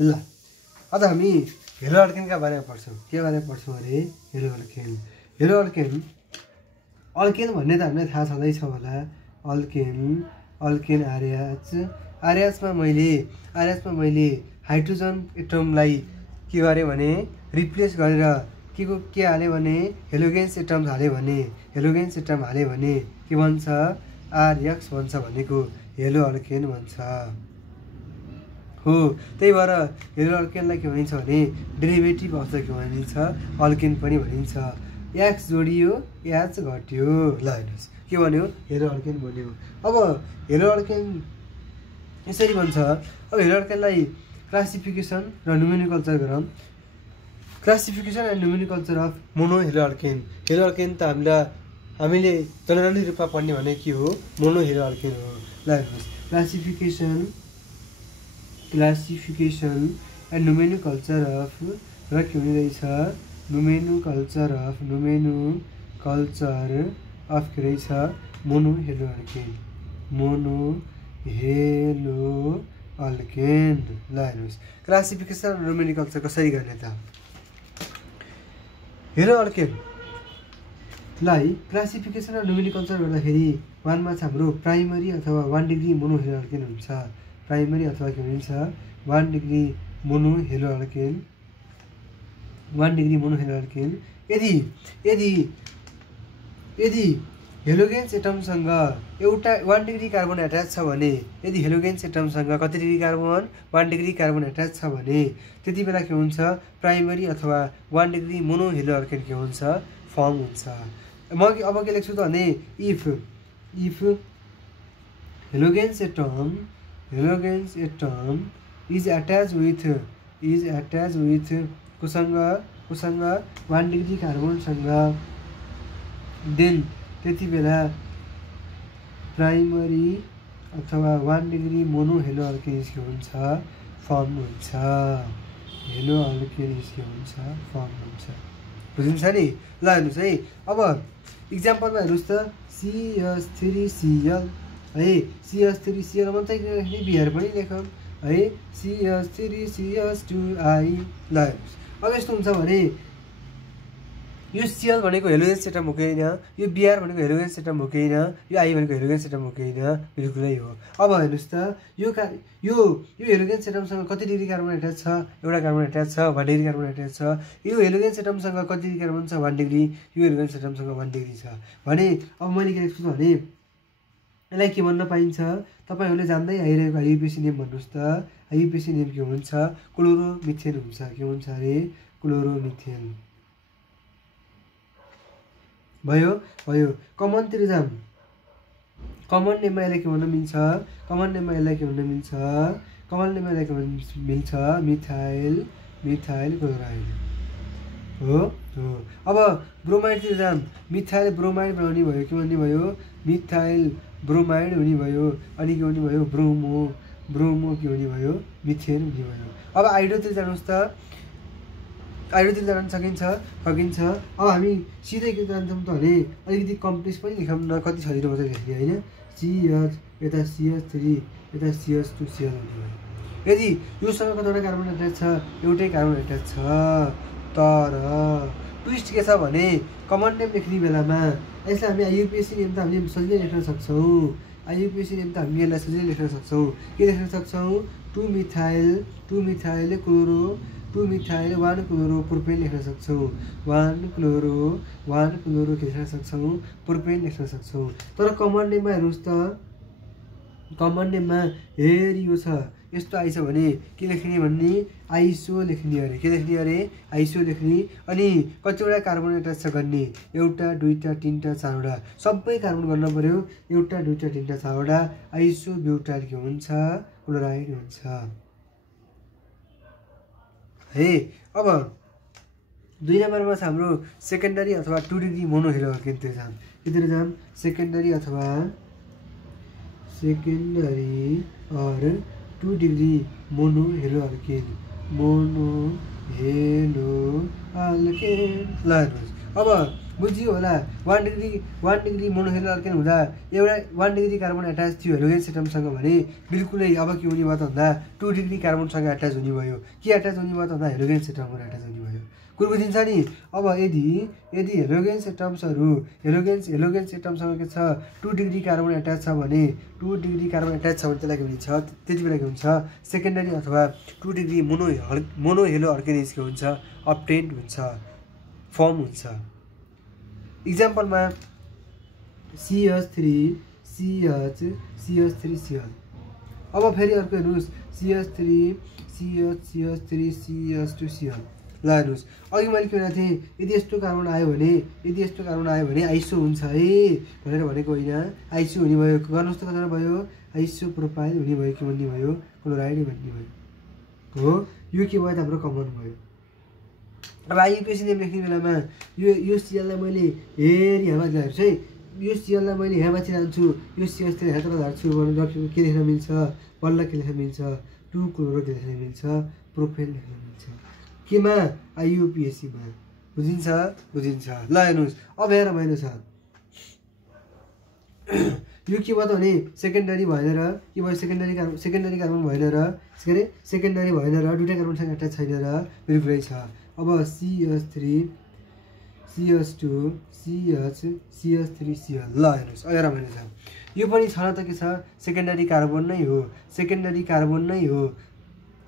ल अब हामी हेलो अल्केनका बारेमा पढ्छौँ। के बारेमा पढ्छौँ अरे hello alkane. Halo alkane alkane भन्ने त हामीलाई थाहा छँदैछ होला। अल्केन आरएचमा मैले हाइड्रोजन एटमलाई के गरेँ भने रिप्लेस गरेर के हाल्यो भने हेलोगेन्स एटम हाल्यो भने के भन्छ आरएक्स भन्छ भनेको हेलो अल्केन भन्छ हो। त्यही भएर हेलो अल्केनलाई के भनिन्छ भने डेरिभेटिभ अफ द के भनिन्छ अल्केन पनि भनिन्छ। एक्स जोडियो एच घट्यो। ल हेर्नुहोस् के भन्यो हेलो अल्केन भन्यो। अब हेलो अल्केन यसरी भन्छ। अब हेलो अल्केनलाई क्लासिफिकेसन र न्युमेरिकल्चर गरौँ। Classification and nomenclature of mono halo alkane. Halo alkane त हामीले जनरली रूपमा पढ्ने भने के हो मोनो हेलो अल्केन हो। ल हेर्नुहोस् क्लासिफिकेसन एन्ड न्युमेरिकल्चर अफ र के हुने रहेछ न्युमेरिकल्चर अफ के रहेछ मोनो हेलो अल्केन। ल हेर्नुहोस् क्लासिफिकेसन र न्युमेरिकल्चर कसरी गर्ने त। हेलो अल्केनलाई क्लासिफिकेसन र न्युमेरिकल्चर गर्दाखेरि वानमा चाहिँ हाम्रो प्राइमरी अथवा 1 डिग्री मोनो हेलो अल्केन हुन्छ। प्राइमरी अथवा के भनिन्छ 1 degree mono halo alkane. 1 degree mono halo alkane यदि हेलोगेन्स एटमसँग एउटा 1 डिग्री कार्बन एट्याच छ भने यदि हेलोगेन्स एटमसँग कति degree carbon 1 degree carbon attach छ भने त्यति बेला के हुन्छ प्राइमरी अथवा 1 डिग्री मोनो हेलो अल्केन के हुन्छ फर्म हुन्छ। म अब के लेख्छु त भने if halogens atom is attach with कोसँग 1 डिग्री कार्बनसँग देन त्यति बेला प्राइमरी अथवा 1 डिग्री मोनो हेलो अल्केन के हुन्छ फर्म हुन्छ। हेलो अल्केन के हुन्छ फर्म हुन्छ। बुझिन्छ नि। ल हेर्नुहोस् है अब इक्जाम्पलमा हेर्नुहोस् त CH3Cl है CH3Cl मात्रै लेख्ने बिहार पनि लेखौँ है CH3CH2I। ल हेर्नुहोस् अब यस्तो हुन्छ भने यो सिएल भनेको हेलोगेन्स एटम हो कि होइन यो बिआर भनेको हेलोगेन्स एटम हो कि होइन यो आई भनेको हेलोगेन्स एटम हो कि होइन बिल्कुलै हो। अब हेर्नुहोस् त यो हेलोगेन्स एटमसँग कति डिग्री कार्बन एट्याच छ एउटा कार्बन एट्याच छ 1 डिग्री कार्बन एट्याच छ। यो हेलोगेन्स एटमसँग कति डिग्री कार्बन छ 1 डिग्री। यो हेलोगेन्स एटमसँग 1 डिग्री छ भने अब मैले के लेख्छु भने यसलाई के भन्न पाइन्छ तपाईहरूले जान्दै आइरहेको आइयुपिएसी नेम भन्नुहोस् त। आइयुपिएसी नेम के हुन्छ क्लोरोमिथेन हुन्छ। के हुन्छ अरे क्लोरोमिथेन भयो। कमनतिर जाम कमन नेममा यसलाई के भन्न मिल्छ मिथाइल क्लोराइड हो। अब ब्रोमाइडतिर जाम मिथाइल ब्रोमाइड बनाउने भयो के भन्ने भयो मिथाइल ब्रोमाइड हुने भयो। अनि के हुने भयो ब्रोमो के हुने भयो मिथेन हुने भयो। अब आइडोतिर जानुहोस् त आइडोतिर जान सकिन्छ। अब हामी सिधै के जान्छौँ त भने अलिकति कम्प्लेक्स पनि लेखौँ न कति सजिलो मात्रै लेख्ने होइन CH यता CH3 यता CH2Cl हुने भयो। यदि योसँग कतिवटा कार्बन एट्याच छ एउटै कार्बन एट्याच छ तर ट्विस्ट के छ भने कमन नेम लेख्ने बेलामा यसलाई हामी आइयुपिएसी नेम त हामीले सजिलै लेख्न सक्छौँ। आइयुपिएसी नेम त हामी यसलाई सजिलै लेख्न सक्छौँ। के लेख्न सक्छौँ 2 methyl chloro 2 methyl 1 chloro propane लेख्न सक्छौँ। 1 क्लोरो के लेख्न सक्छौँ प्रोपेन लेख्न सक्छौँ। तर कमन नेममा हेर्नुहोस् त कमन नेममा हेरी यो छ यस्तो आइछ भने के लेख्ने भन्ने आइसो लेख्ने अरे। के लेख्ने अरे आइसो लेख्ने। अनि कतिवटा कार्बन एट्याच छ गर्ने एउटा दुईटा तीनटा चारवटा सबै कार्बन गर्न पर्यो एउटा दुईटा तीनटा चारवटा आइसो ब्युटाइल के हुन्छ क्लोराइड हुन्छ है। अब 2 नम्बरमा छ हाम्रो सेकेन्डरी अथवा 2 डिग्री मोनो हेलो अल्केनतिर जाम सेकेन्डरी और 2 डिग्री मोनो हेलो अल्केन। ल हेर्नुहोस् अब बुझियो होला 1 डिग्री मोनोहेलो अल्केन हुँदा एउटा 1 डिग्री कार्बन एट्याच थियो हेलोजेनस एटमसँग भने बिल्कुलै अब के हुने भयो त भन्दा 2 डिग्री कार्बनसँग एट्याच हुने भयो। के एट्याच हुने भयो त भन्दा हेलोजेनस एटमसँग एट्याच हुने भयो। कुरो बुझिन्छ नि। अब यदि हेलोजेनस एटम्सहरू हेलोजेनस एटमसँग के छ 2 डिग्री कार्बन एट्याच छ भने 2 डिग्री कार्बन एट्याच छ भने त्यसलाई के भनिन्छ त्यति बेला के हुन्छ सेकेन्डरी अथवा 2 डिग्री मोनोहेलो अल्केनेज के हुन्छ अब्टेन्ड हुन्छ फर्म हुन्छ। इक्जाम्पलमा CH3CH3Cl। अब फेरि अर्को हेर्नुहोस् CH3CH3CH2Cl। ल हेर्नुहोस् अघि मैले के भनेको थिएँ यदि यस्तो कार्बन आयो भने आइसो हुन्छ है भनेर भनेको होइन। आइसो हुने भयो गर्नुहोस् त कता भयो आइसोप्रोपाइल हुने भयो के भन्ने भयो क्लोराइड भन्ने भयो हो। यो के भयो हाम्रो कमन भयो। अब आइयुपिएसी नेम लेख्ने बेलामा यो सिएललाई मैले हेरी यहाँ माथि झार्छु है। यो सिएललाई मैले यहाँ माथि लान्छु यो सिएच3 यहाँ तल झार्छु भने के लेख्न मिल्छ बल्ल के लेख्न मिल्छ 2 क्लोरो के लेख्न मिल्छ प्रोपेन लेख्न मिल्छ केमा आइयुपिएसीमा। बुझिन्छ। ल हेर्नुहोस् अब हेर मैले छ यो के भयो त भने सेकेन्डरी भएन र के भयो सेकेन्डरी कार्बन भएन र के अरे सेकेन्डरी भएन र दुईटा कार्बनसँग एट्याच छैन र बिल्कुलै छ। अब CH3 CH2 CH3Cl। ल हेर्नुहोस् अगाडि भने छ यो पनि छ त के छ सेकेन्डरी कार्बन नै हो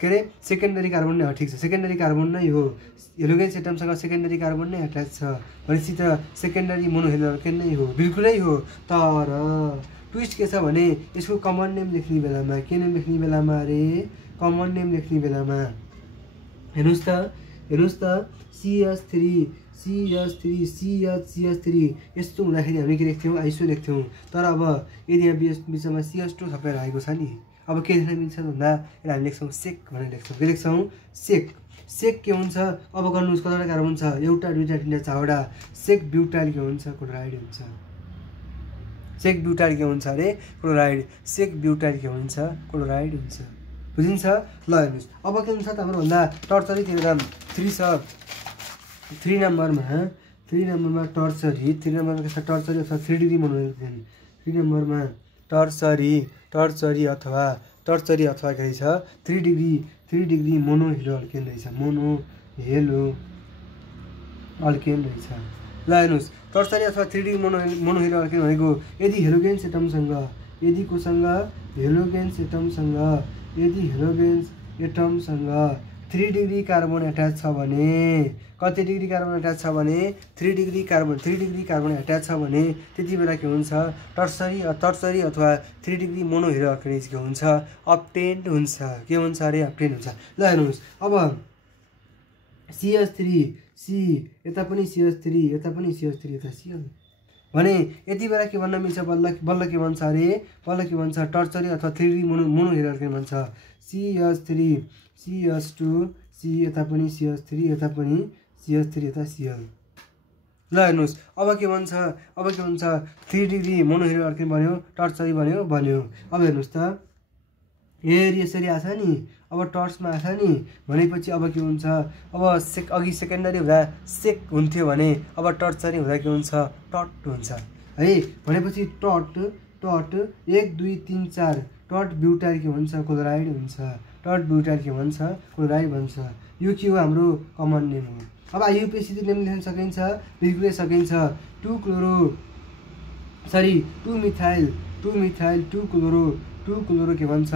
के अरे सेकेन्डरी कार्बन नै हो। ठिक छ सेकेन्डरी कार्बन नै हो हेलोजेनस एटमसँग सेकेन्डरी कार्बन नै एट्याच छ भनेपछि त सेकेन्डरी मोनोहेलो अल्केन नै हो बिल्कुलै हो। तर ट्विस्ट के छ भने यसको कमन नेम लेख्ने बेलामा के नेम लेख्ने बेलामा अरे कमन नेम लेख्ने बेलामा हेर्नुहोस् त CH3 CH3 यस्तो हुँदाखेरि हामी के लेख्थ्यौँ आइसो लेख्थ्यौँ। तर अब यदि यहाँ बिचमा CH2 थपेर आएको छ नि अब के लेख्न मिल्छ भन्दा यसलाई हामी लेख्छौँ सेक भनेर लेख्छौँ। के लेख्छौँ सेक के हुन्छ अब गर्नुहोस् कतिवटा कार्बन छ एउटा दुईटा तिनवटा चारवटा सेक ब्युटाइल के हुन्छ क्लोराइड हुन्छ। सेक ब्युटाइल के हुन्छ अरे क्लोराइड हुन्छ। बुझिन्छ। ल हेर्नुहोस् अब के हुन्छ त हाम्रो भन्दा टर्चरी किलोग्राम 3 छ 3 नम्बरमा टर्चरी 3 नम्बरमा के छ टर्चरी अथवा 3 डिग्री मोनोहेलो 3 नम्बरमा टर्चरी अथवा के रहेछ 3 डिग्री मोनोहेलो अल्केन रहेछ ल हेर्नुहोस् टर्चरी अथवा 3 डिग्री मोनोहेलो अल्केन भनेको यदि हेलोजेनस एटमसँग 3 डिग्री कार्बन एट्याच छ भने कति डिग्री कार्बन एट्याच छ भने 3 डिग्री कार्बन एट्याच छ भने त्यति बेला के हुन्छ टर्चरी अथवा 3 डिग्री मोनोहेलो अल्केनेज के हुन्छ अब्टेन्ड हुन्छ। के हुन्छ अरे अब्टेन्ड हुन्छ। ल हेर्नुहोस् अब CH3 यता पनि CH3 यता Cl भने यति बेला के भन्न मिल्छ बल्ल के भन्छ टर्चरी अथवा 3 डिग्री मोनोहेलो अल्केन भन्छ। CH3 CH2 यता पनि CH3 यता यता Cl। ल हेर्नुहोस् अब के भन्छ 3 डिग्री मोनोहेलो अल्केन बन्यो टर्चरी बन्यो। अब हेर्नुहोस् त यसरी आछ नि अब टर्चमा आछ नि भनेपछि अब के हुन्छ अब अघि सेकेन्डरी हुँदा सेक हुन्थ्यो भने अब टर्चरी हुँदा के हुन्छ टट हुन्छ है। भनेपछि टट 1 2 3 4 टट ब्युटाइल के भन्छ क्लोराइड हुन्छ। यो के हो हाम्रो कमन नेम हो। अब आइयुपिएसी नेम लेख्न सकिन्छ बिल्कुलै सकिन्छ 2 मिथाइल 2 क्लोरो के भन्छ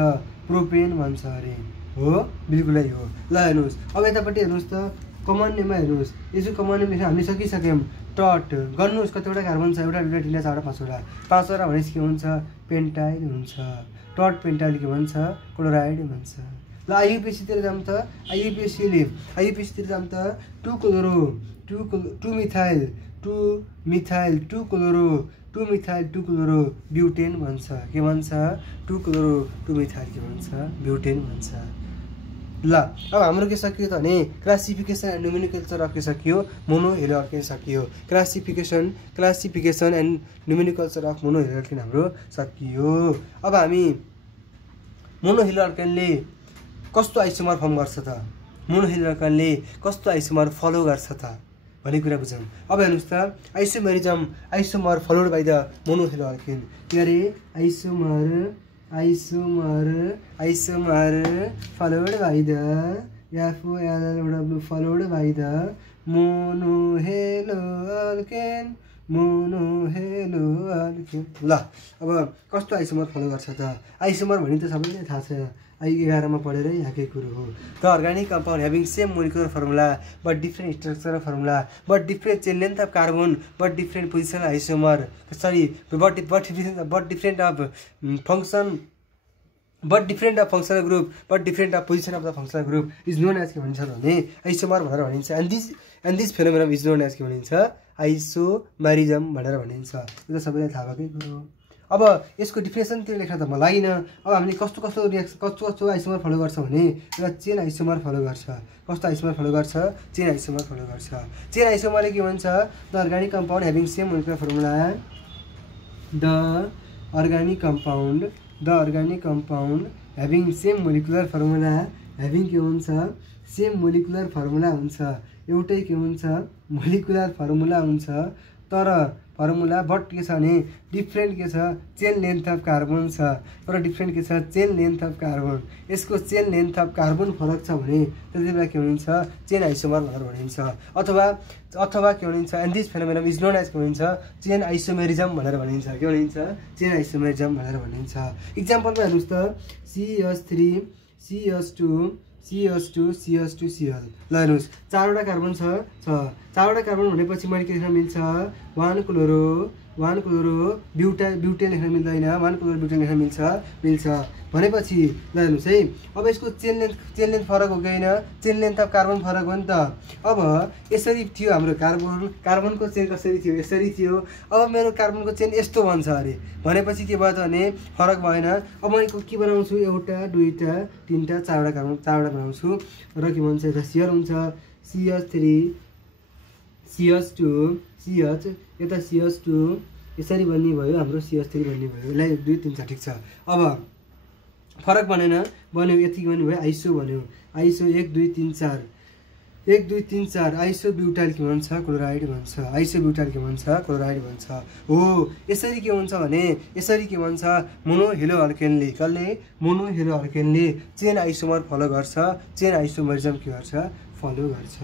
प्रोपेन भन्छ अरे हो बिल्कुलै हो। ल हेर्नुहोस् अब यतापट्टि हेर्नुहोस् त कमन नेममा हेर्नुहोस् यसो कमन नेम लेख्न हामीले सकिसक्यौँ। टट गर्नुहोस् कतिवटा कार्बन छ एउटा दुईवटा तिनवटा चारवटा पाँचवटा भनेपछि के हुन्छ पेन्टाइल हुन्छ। टट पेन्टाइल के भन्छ क्लोराइड भन्छ। ल आइयुपिएसीतिर जाम त आइयुपिएसीतिर जाम त 2 क्लोरो 2 मिथाइल 2 क्लोरो ब्युटेन भन्छ। के भन्छ 2 क्लोरो 2 मिथाइल के भन्छ ब्युटेन भन्छ। ल अब हाम्रो के सकियो त भने क्लासिफिकेसन एन्ड न्युमेरिकल्चर अफ के सकियो मोनोहेलो अल्केन सकियो। Classification and nomenclature of monohalo alkane हाम्रो सकियो। अब हामी मोनोहेलो अल्केनले कस्तो आइसोमर फर्म गर्छ त मोनोहेलो अल्केनले कस्तो आइसोमर फलो गर्छ त भन्ने कुरा बुझौँ। अब हेर्नुहोस् त isomer followed by the mono halo alkane के अरे isomer followed by the FOLOW followed by the mono halo alkane ल अब कस्तो आइसोमर फलो गर्छ त आइसोमर भन्ने त सबैलाई थाहा छ I11 मा पढेरै आएकै कुरो हो the organic compound having same molecular formula but different structural formula but different chain length of carbon but different positional isomer but different of functional group but different of position of the functional group is known as के भनिन्छ भने isomer भनेर भनिन्छ and this phenomenon is known as के भनिन्छ isomerism भनेर भनिन्छ यो त सबैलाई थाहा भएकै कुरो हो। अब यसको डिफिनेसन त्यो लेख्न त म लागिनँ। अब हामीले कस्तो आइसोमर फलो गर्छ भने एउटा चेन आइसोमर फलो गर्छ। कस्तो आइसोमर फलो गर्छ चेन आइसोमर फलो गर्छ। चेन आइसोमरले के भन्छ the organic compound having same molecular formula the organic compound having same molecular formula having के हुन्छ सेम मोलिकुलर फर्मुला हुन्छ एउटै के हुन्छ मोलिकुलर फर्मुला हुन्छ तर फर्मुला बट के छ भने डिफ्रेन्ट के छ चेन लेन्थ अफ कार्बन छ तर डिफ्रेन्ट के छ चेन लेन्थ अफ कार्बन यसको चेन लेन्थ अफ कार्बन फरक छ भने त्यति बेला के भनिन्छ चेन आइसोमर भनेर भनिन्छ अथवा के भनिन्छ and this phenomenon is known as के भनिन्छ चेन आइसोमेरिजम भनेर भनिन्छ के भनिन्छ चेन आइसोमेरिजम भनेर भनिन्छ। इक्जाम्पलमा हेर्नुहोस् त CH3 CH2 CH2 CH2 Cl ल हेर्नुहोस् चारवटा कार्बन छ चारवटा कार्बन भनेपछि मैले के लेख्न मिल्छ 1 क्लोरो ब्युटेन लेख्न मिल्दैन 1 क्लोरो ब्युटेन लेख्न मिल्छ भनेपछि ल हेर्नुहोस् है अब यसको चेन लेन्थ फरक हो कि होइन चेन लेन्थ अफ कार्बन फरक हो नि त। अब यसरी थियो हाम्रो कार्बनको चेन कसरी थियो यसरी थियो अब मेरो कार्बनको चेन यस्तो भन्छ अरे भनेपछि के भयो त भने फरक भएन। अब मैले के बनाउँछु एउटा दुईटा तीनटा चारवटा बनाउँछु र के भन्छ यता सियर हुन्छ CH3 CH2 CH यता CH2 यसरी बन्ने भयो हाम्रो CH3 बन्ने भयो यसलाई 2 3 4 ठिक छ। अब फरक बन्यो यति बन्यो भयो आइसो बन्यो आइसो 1 2 3 4 आइसो ब्युटाइल के भन्छ क्लोराइड भन्छ हो। यसरी के हुन्छ भने यसरी के भन्छ मोनो हेलो अल्केनले चेन आइसोमर फलो गर्छ चेन आइसोमरिजम के गर्छ फलो गर्छ।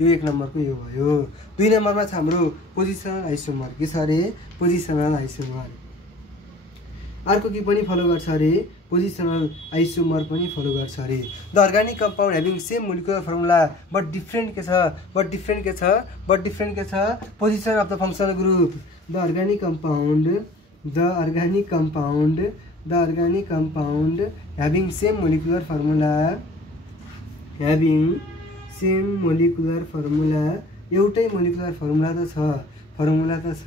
यो 1 नम्बरको यो भयो। 2 नम्बरमा छ हाम्रो पोजिसनल आइसोमर के छ अरे पोजिसनल आइसोमर अर्को के पनि फलो गर्छ अरे पोजिसनल आइसोमर पनि फलो गर्छ अरे। The organic compound having same molecular formula but different के छ position of the functional group the organic compound having same molecular formula एउटै मोलिकुलर फर्मुला त छ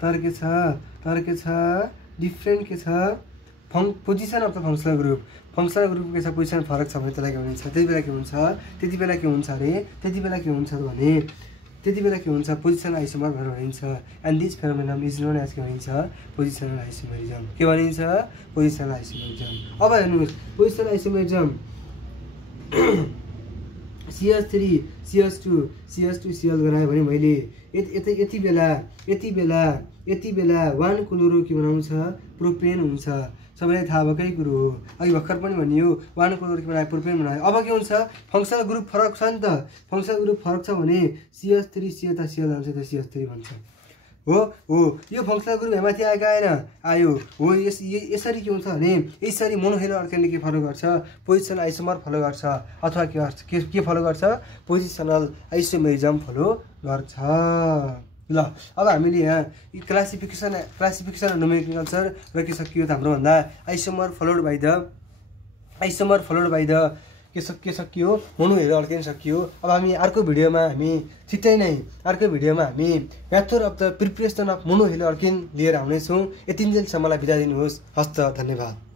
तर के छ डिफ्रेन्ट के छ position of the functional group के छ पोजिसन फरक छ भने त्यसलाई के भनिन्छ त्यति बेला के हुन्छ पोजिसनल आइसोमर भनेर भनिन्छ। And this phenomenon is known as के भनिन्छ पोजिसनल आइसोमेरिजम के भनिन्छ पोजिसनल आइसोमेरिजम। अब हेर्नुहोस् positional isomerism CH3 CH2 Cl गरायो भने मैले यति बेला 1 क्लोरो के बनाउँछ प्रोपेन हुन्छ सबैलाई थाहा भएकै कुरो हो। अघि भर्खर पनि भनियो 1 क्लोरो के बनायो प्रोपेन बनायो। अब के हुन्छ फङ्सनल ग्रुप फरक छ नि त फङ्सनल ग्रुप फरक छ भने CH3 यता Cl आउँछ त CH3 भन्छ हो यो फङ्सनल ग्रुप हेमाथि आयो हो यसरी के हुन्छ भने यसरी मोनोहेलो अल्केनले के फलो गर्छ पोजिसनल आइसोमर फलो गर्छ अथवा के फलो गर्छ पोजिसनल आइसोमेरिजम फलो गर्छ। ल अब हामीले यहाँ क्लासिफिकेसन नोमेनक्लेचर र के सकियो त हाम्रो भन्दा आइसोमर फलोड बाइ द के सकियो मोनोहेलो अल्केन सकियो। अब हामी अर्को भिडियोमा हामी method of the preparation of monohalo alkane लिएर आउनेछौँ। यतिन्जेलसम्मलाई बिदा दिनुहोस्। हस्त धन्यवाद।